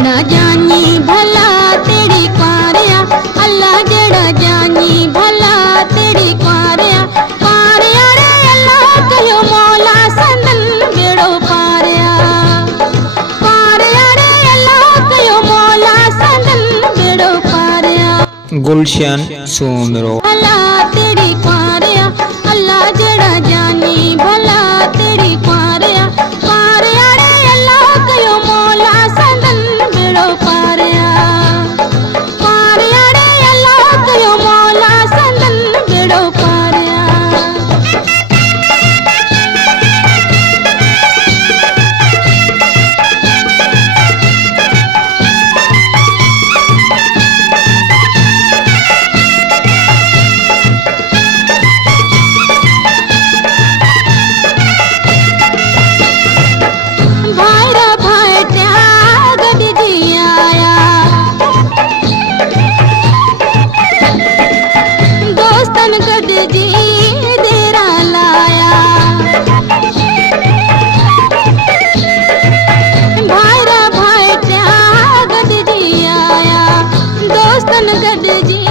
जड़ा जानी भला तेरी कुआरिया अल्लाह जड़ा जानी भला तेरी कुआरिया पारिया रे अल्लाह कयो मौला संदन बेड़ो पारिया पारिया रे अल्लाह कयो मौला संदन बेड़ो पारिया। गुलशन सुमरो भला तेरी कुआरिया अल्लाह जड़ा जानी भला तेरी कुआरिया पारिया रे अल्लाह कयो मौला संदन बेड़ो पारिया पारिया रे अल्लाह कयो मौला संदन बेड़ो पारिया। भाईरा भाईट्या गॾिजी आया दोस्तन गॾिजी डेरा लाया भाईरा भाईट्या गॾिजी आया दोस्तन गॾिजी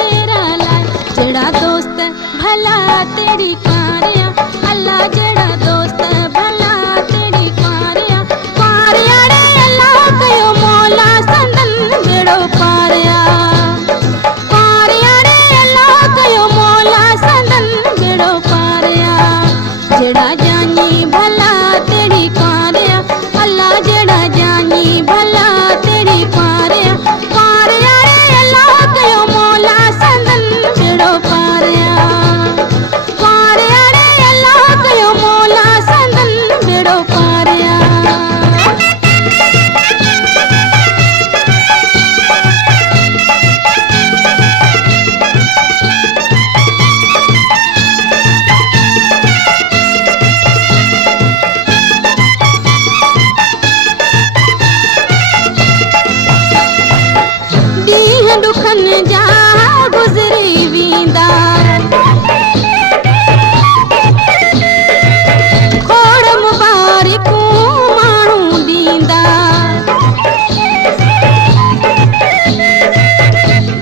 डेरा लाया जड़ा दोस्त भला तेरी कुआरिया अल्लाह जड़ा दोस्त भला तेरी कुआरिया पारिया रे अल्लाह कयो मौला संदन बेड़ो पारिया पारिया रे अल्लाह कयो मौला संदन बेड़ो पारिया जड़ा जानी भला तेरी कुआरिया अल्लाह जड़ा जानी भला तेरी कुआरिया पारिया रे अल्लाह कयो मौला संदन बेड़ो पारिया पारिया रे अल्लाह कयो मौला संदन बेड़ो पारिया। ॾींहं ॾुखन जा गुज़री वेंदा खोड़ मुबारकूं माण्हू ॾींदा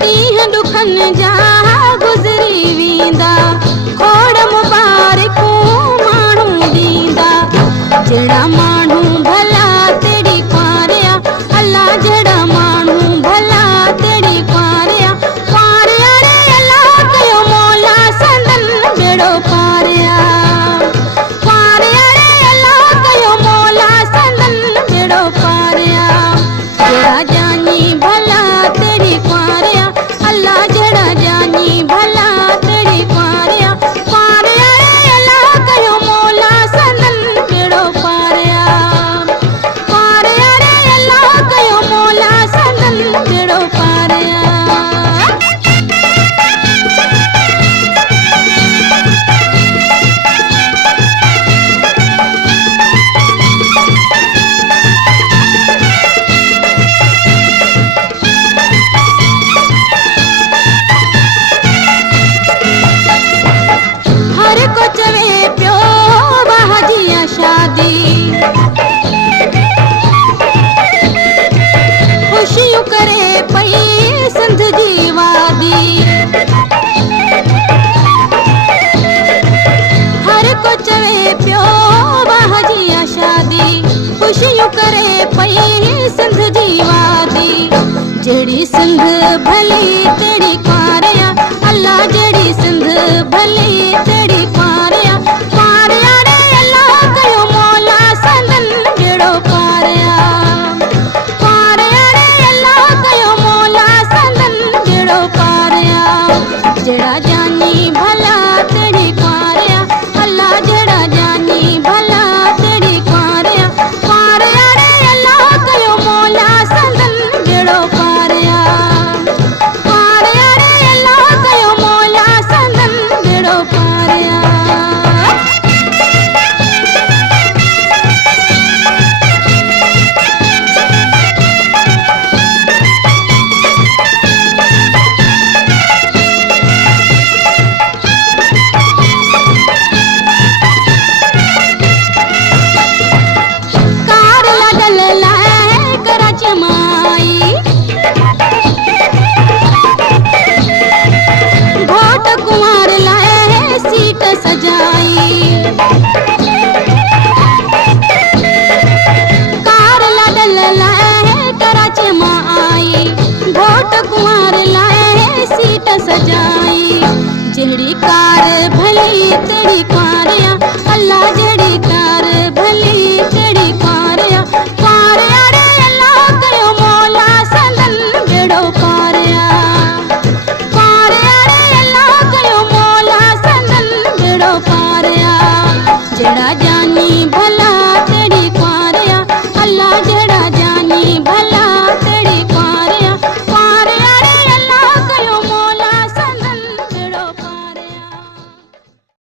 ॾींहं ॾुखन जा गुज़री वेंदा खोड़ मुबारकूं माण्हू ॾींदा जड़ा माण्हू भला तेरी कुआरिया अल्लाह जड़ा माण्हू भला तेरी कुआरिया पारिया रे अल्लाह कयो मौला संदन बेड़ो पारिया पारिया रे अल्लाह कयो मौला संदन बेड़ो पारिया जड़ा जानी भला तेरी कुआरिया अल्लाह जड़ा जानी भला तेरी कुआरिया पारिया रे अल्लाह कयो मौला संदन बेड़ो पारिया पारिया रे अल्लाह कयो मौला संदन बेड़ो पारिया। हर को चवे पियो बाहजिया शादी खुशियूं करे पई सिंध जी वादी हर को चवे पियो बाहजिया शादी खुशियूं करे पई सिंध जी वादी जड़ी सिंध भली तेरी